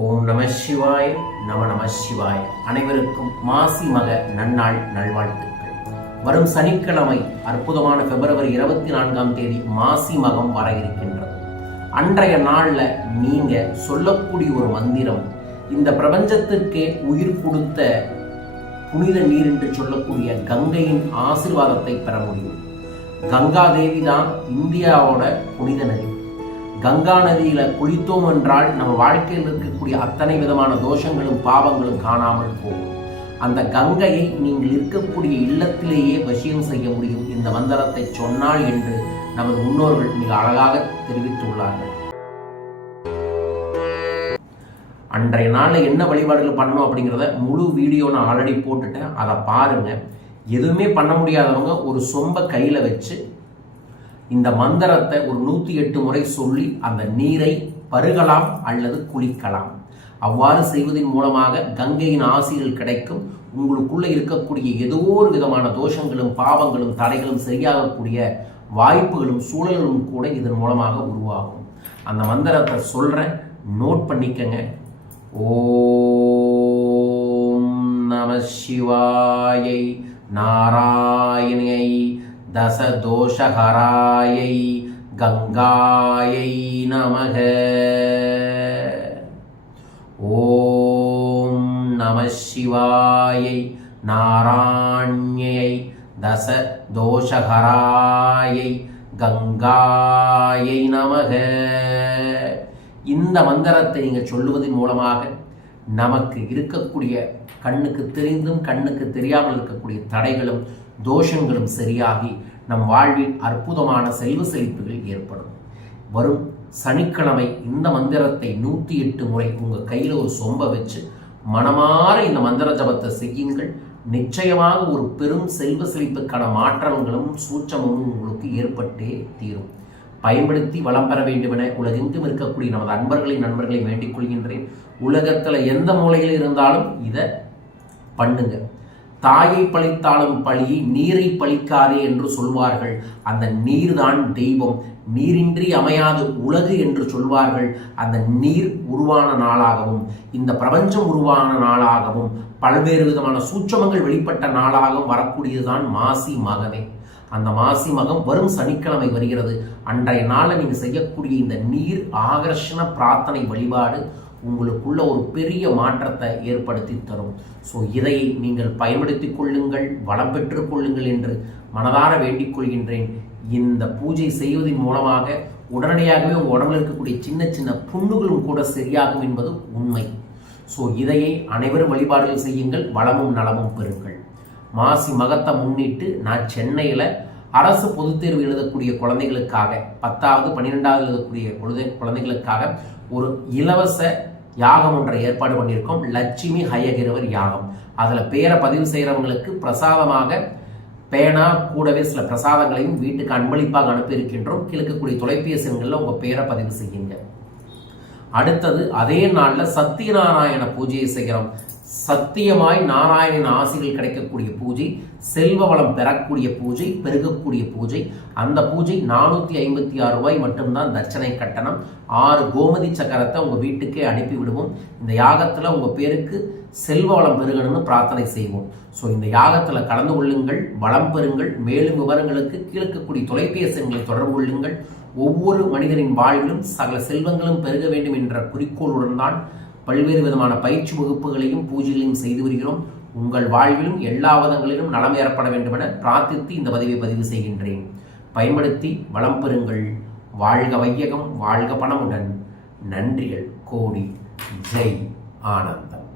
ஓம் நம சிவாய் நம நம சிவாய். அனைவருக்கும் மாசி மக நன்னாள் நல்வாழ்த்துக்கள். வரும் சனிக்கிழமை அற்புதமான பிப்ரவரி இருபத்தி நான்காம் தேதி மாசி மகம் வர இருக்கின்றது. அன்றைய நாளில் நீங்க சொல்லக்கூடிய ஒரு மந்திரம் இந்த பிரபஞ்சத்திற்கே உயிர் கொடுத்த புனித நீர் என்று சொல்லக்கூடிய கங்கையின் ஆசிர்வாதத்தை பெற முடியும். கங்கா தேவி தான் இந்தியாவோட புனித நதி. கங்கா நதியில் குளித்தோம் என்றால் நம்ம வாழ்க்கையில் இருக்கக்கூடிய அத்தனை விதமான தோஷங்களும் பாவங்களும் காணாமல் போகும். அந்த கங்கையை நீங்கள் இருக்கக்கூடிய இல்லத்திலேயே வசியம் செய்ய முடியும். இந்த மந்திரத்தை சொன்னால் என்று நமது முன்னோர்கள் மிக அழகாக தெரிவித்துள்ளார்கள். அன்றைய நாளில் என்ன வழிபாடுகள் பண்ணணும் அப்படிங்கிறத முழு வீடியோ நான் ஆல்ரெடி போட்டுட்டேன். அதை பாருங்கள் எதுவுமே பண்ண முடியாதவங்க ஒரு சொம்பை கையில் வச்சு இந்த மந்திரத்தை ஒரு நூற்றி எட்டு முறை சொல்லி அந்த நீரை பருகலாம் அல்லது குளிக்கலாம். அவ்வாறு செய்வதன் மூலமாக கங்கையின் ஆசிகள் கிடைக்கும் உங்களுக்குள்ளே இருக்கக்கூடிய ஏதோ ஒரு விதமான தோஷங்களும் பாவங்களும் தடைகளும் சரியாகக்கூடிய வாய்ப்புகளும் சூழல்களும் கூட இதன் மூலமாக உருவாகும். அந்த மந்திரத்தை சொல்கிறேன் நோட் பண்ணிக்கங்க. ஓம் நம சிவாயை நாராய தசதோஷஹராயை கங்காயை நமக. ஓம் நம சிவாயை நாராயணியை தசதோஷஹராயை கங்காயை நமக. இந்த மந்திரத்தை நீங்கள் சொல்லுவதன் மூலமாக நமக்கு இருக்கக்கூடிய கண்ணுக்கு தெரிந்தும் கண்ணுக்கு தெரியாமல் இருக்கக்கூடிய தடைகளும் தோஷங்களும் சரியாகி நம் வாழ்வில் அற்புதமான செல்வ செழிப்புகள் ஏற்படும். வரும் சனிக்கிழமை இந்த மந்திரத்தை நூற்றி எட்டு முறை உங்கள் கையில் ஒரு சொம்ப வச்சு மனமாற இந்த மந்திர ஜபத்தை செய்யுங்கள். நிச்சயமாக ஒரு பெரும் செல்வ செழிப்புக்கான மாற்றங்களும் சூட்சமும் உங்களுக்கு ஏற்பட்டே தீரும். பயன்படுத்தி வளம் பெற வேண்டுமென உலகெங்கும் இருக்கக்கூடிய நமது அன்பர்களின் நண்பர்களை வேண்டிக் கொள்கின்றேன். உலகத்தில் எந்த மூலையில் இருந்தாலும் இதை பண்ணுங்கள் தாயை பழித்தாலும் பழி நீரை பழிக்காதே என்று சொல்வார்கள். அந்த நீர்தான் தெய்வம். நீரின்றி அமையாது உலகு என்று சொல்வார்கள். அந்த நீர் உருவான நாளாகவும் இந்த பிரபஞ்சம் உருவான நாளாகவும் பல்வேறு விதமான சூட்சமங்கள் வெளிப்பட்ட நாளாகவும் வரக்கூடியதுதான் மாசி மகமே. அந்த மாசி மகம் வரும் சனிக்கிழமை வருகிறது. அன்றைய நாளில் நீங்கள் செய்யக்கூடிய இந்த நீர் ஆகர்ஷண பிரார்த்தனை வழிபாடு உங்களுக்குள்ள ஒரு பெரிய மாற்றத்தை ஏற்படுத்தி தரும். ஸோ இதை நீங்கள் பயன்படுத்தி கொள்ளுங்கள் வளம் பெற்று கொள்ளுங்கள் என்று மனதார வேண்டிக் கொள்கின்றேன். இந்த பூஜை செய்வதன் மூலமாக உடனடியாகவே உங்கள் உடம்புல இருக்கக்கூடிய சின்ன சின்ன புண்ணுகளும் கூட சரியாகும் என்பது உண்மை. ஸோ இதையை அனைவரும் வழிபாடுகள் செய்யுங்கள் வளமும் நலமும் பெறுங்கள். மாசி மகத்தை முன்னிட்டு நான் சென்னையில் அரசு பொதுத் தேர்வு எழுதக்கூடிய குழந்தைகளுக்காக பத்தாவது பன்னிரெண்டாவது எழுதக்கூடிய குழந்தை குழந்தைகளுக்காக ஒரு இலவச யாகம் ஒன்றை ஏற்பாடு பண்ணியிருக்கோம். லட்சுமி ஹயகிரவர் யாகம். அதில் பேரை பதிவு செய்கிறவங்களுக்கு பிரசாதமாக பேனா கூடவே சில பிரசாதங்களையும் வீட்டுக்கு அன்பளிப்பாக அனுப்பியிருக்கின்றோம். கிழக்கக்கூடிய தொலைபேசி எண்களில் உங்கள் பேரை பதிவு செய்யுங்க. அடுத்தது அதே நாளில் சத்யநாராயண பூஜையை செய்கிறோம். சத்தியமாய் நாராயணன் ஆசிகள் கிடைக்கக்கூடிய பூஜை செல்வ வளம் பெறக்கூடிய பூஜை பெருகக்கூடிய பூஜை. அந்த பூஜை நானூற்றி ஐம்பத்தி ஆறு ரூபாய் மட்டும்தான் தட்சணை கட்டணம். ஆறு கோமதி சக்கரத்தை உங்கள் வீட்டுக்கே அனுப்பி விடுவோம். இந்த யாகத்தில் உங்கள் பேருக்கு செல்வ வளம் பெருகணும்னு பிரார்த்தனை செய்வோம். ஸோ இந்த யாகத்தில் கலந்து கொள்ளுங்கள் வளம் பெறுங்கள் மேலும் விவரங்களுக்கு கீழக்கக்கூடிய தொலைபேசி எண்களை தொடர்பு கொள்ளுங்கள். ஒவ்வொரு மனிதரின் வாழ்விலும் சகல செல்வங்களும் பெருக வேண்டும் என்ற குறிக்கோளுடன் தான் பல்வேறு விதமான பயிற்சி வகுப்புகளையும் பூஜைகளையும் செய்து வருகிறோம். உங்கள் வாழ்விலும் எல்லா விதங்களிலும் நலம் ஏற்பட வேண்டுமென பிரார்த்தித்து இந்த பதிவை பதிவு செய்கின்றேன். பயன்படுத்தி வளம் பெறுங்கள். வாழ்க வையகம் வாழ்க பணமுடன். நன்றிகள். கோடி. ஜெய். ஆனந்தம்.